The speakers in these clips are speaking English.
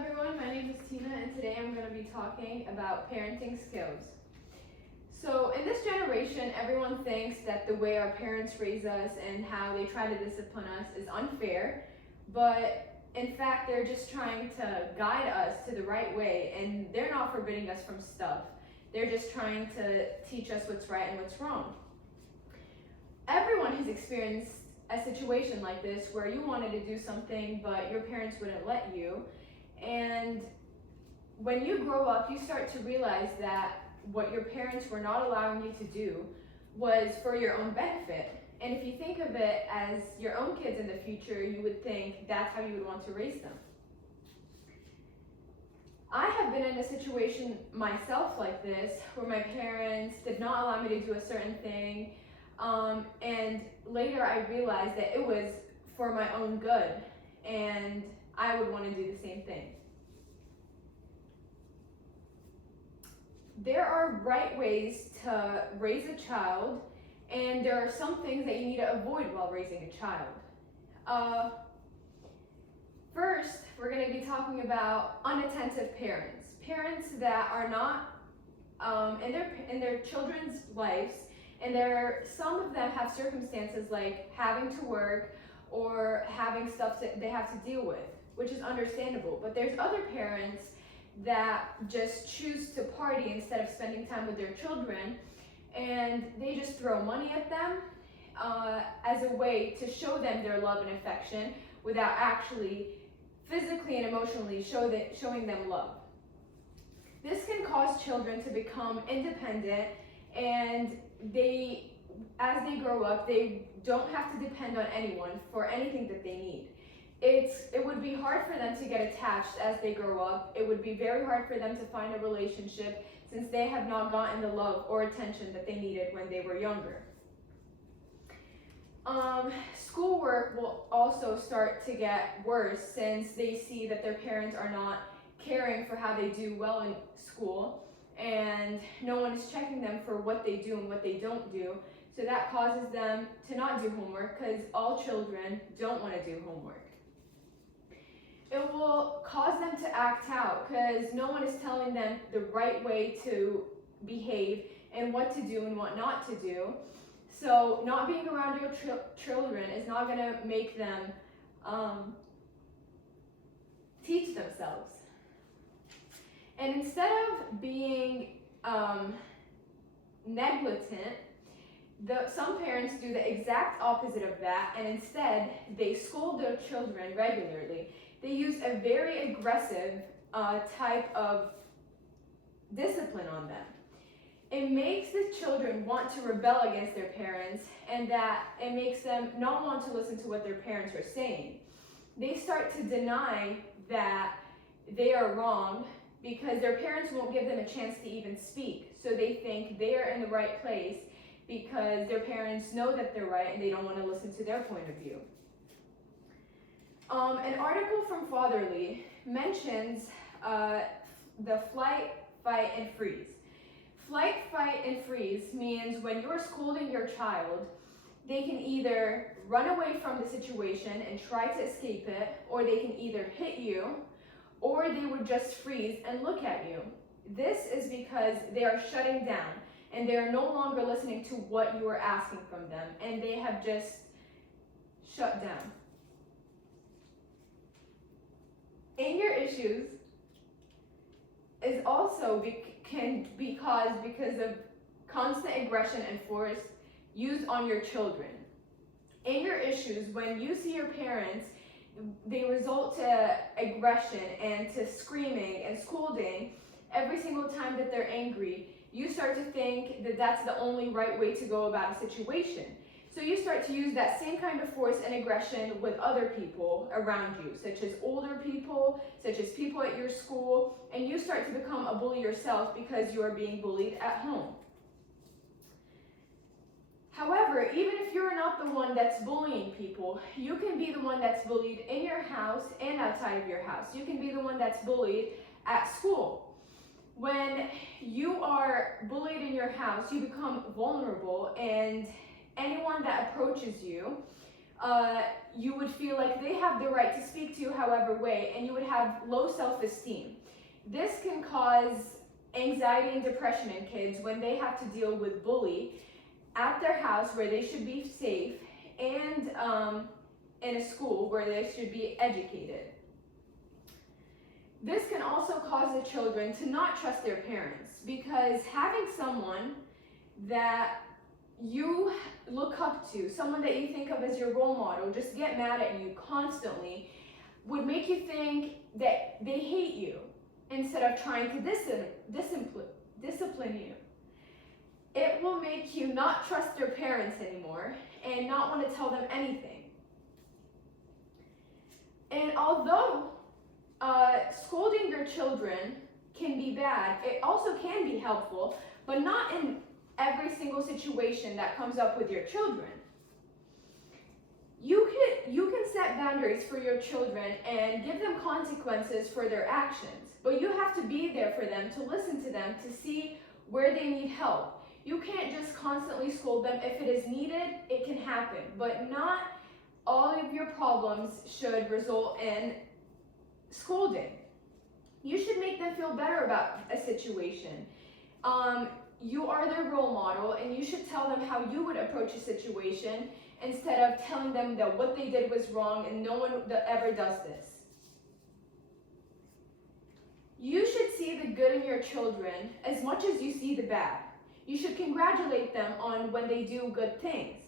everyone, my name is Tina and today I'm going to be talking about parenting skills. So in this generation, everyone thinks that the way our parents raise us and how they try to discipline us is unfair, but in fact they're just trying to guide us to the right way, and they're not forbidding us from stuff. They're just trying to teach us what's right and what's wrong. Everyone has experienced a situation like this where you wanted to do something but your parents wouldn't let you, and when you grow up you start to realize that what your parents were not allowing you to do was for your own benefit. And if you think of it as your own kids in the future, you would think that's how you would want to raise them. I have been in a situation myself like this where my parents did not allow me to do a certain thing, and later I realized that it was for my own good and I would want to do the same thing. There are right ways to raise a child, and there are some things that you need to avoid while raising a child. First, we're going to be talking about unattentive parents. Parents that are not in their children's lives, and some of them have circumstances like having to work or having stuff that they have to deal with, which is understandable. But there's other parents that just choose to party instead of spending time with their children, and they just throw money at them as a way to show them their love and affection without actually physically and emotionally showing them love. This can cause children to become independent, and as they grow up, they don't have to depend on anyone for anything that they need. It would be hard for them to get attached as they grow up. It would be very hard for them to find a relationship since they have not gotten the love or attention that they needed when they were younger. Schoolwork will also start to get worse since they see that their parents are not caring for how they do well in school, and no one is checking them for what they do and what they don't do. So that causes them to not do homework because all children don't want to do homework. It will cause them to act out because no one is telling them the right way to behave and what to do and what not to do. So not being around your children is not going to make them teach themselves. And instead of being negligent, some parents do the exact opposite of that, and instead they scold their children regularly. They use a very aggressive type of discipline on them. It makes the children want to rebel against their parents, and that it makes them not want to listen to what their parents are saying. They start to deny that they are wrong because their parents won't give them a chance to even speak. So they think they are in the right place because their parents know that they're right and they don't want to listen to their point of view. An article from Fatherly mentions the flight, fight, and freeze. Flight, fight, and freeze means when you're scolding your child, they can either run away from the situation and try to escape it, or they can either hit you, or they would just freeze and look at you. This is because they are shutting down and they are no longer listening to what you are asking from them, and they have just shut down. Anger issues is also can be caused because of constant aggression and force used on your children. Anger issues, when you see your parents, they result to aggression and to screaming and scolding every single time that they're angry. You start to think that that's the only right way to go about a situation. So you start to use that same kind of force and aggression with other people around you, such as older people, such as people at your school, and you start to become a bully yourself because you are being bullied at home. However, even if you're not the one that's bullying people, you can be the one that's bullied in your house and outside of your house. You can be the one that's bullied at school. When you are bullied in your house, you become vulnerable, and anyone that approaches you you would feel like they have the right to speak to you however way, and you would have low self-esteem. This can cause anxiety and depression in kids when they have to deal with bully at their house where they should be safe, and in a school where they should be educated. This can also cause the children to not trust their parents, because having someone that you look up to, someone that you think of as your role model, just get mad at you constantly, would make you think that they hate you instead of trying to discipline you. It will make you not trust your parents anymore and not want to tell them anything. And although scolding your children can be bad, it also can be helpful, but not in every single situation that comes up with your children. You can set boundaries for your children and give them consequences for their actions, but you have to be there for them, to listen to them, to see where they need help. You can't just constantly scold them. If it is needed, it can happen, but not all of your problems should result in scolding. You should make them feel better about a situation. You are their role model, and you should tell them how you would approach a situation instead of telling them that what they did was wrong and no one ever does this. You should see the good in your children as much as you see the bad. You should congratulate them on when they do good things,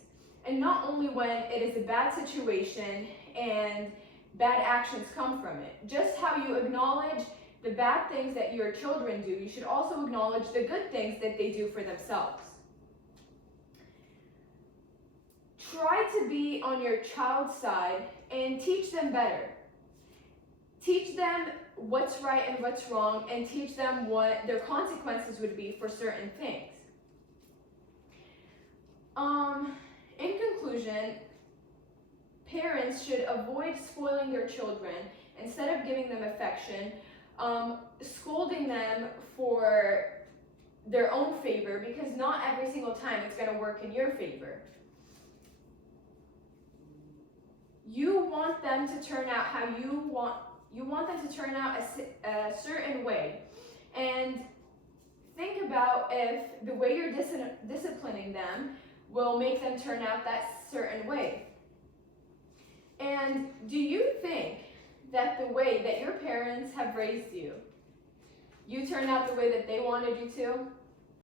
and not only when it is a bad situation and bad actions come from it. Just how you acknowledge the bad things that your children do, you should also acknowledge the good things that they do for themselves. Try to be on your child's side and teach them better. Teach them what's right and what's wrong, and teach them what their consequences would be for certain things. In conclusion, parents should avoid spoiling their children. Instead of giving them affection, scolding them for their own favor, because not every single time it's going to work in your favor. You want them to turn out how you want them to turn out a certain way. And think about if the way you're disciplining them will make them turn out that certain way. And do you think that the way that your parents have raised you, you turned out the way that they wanted you to?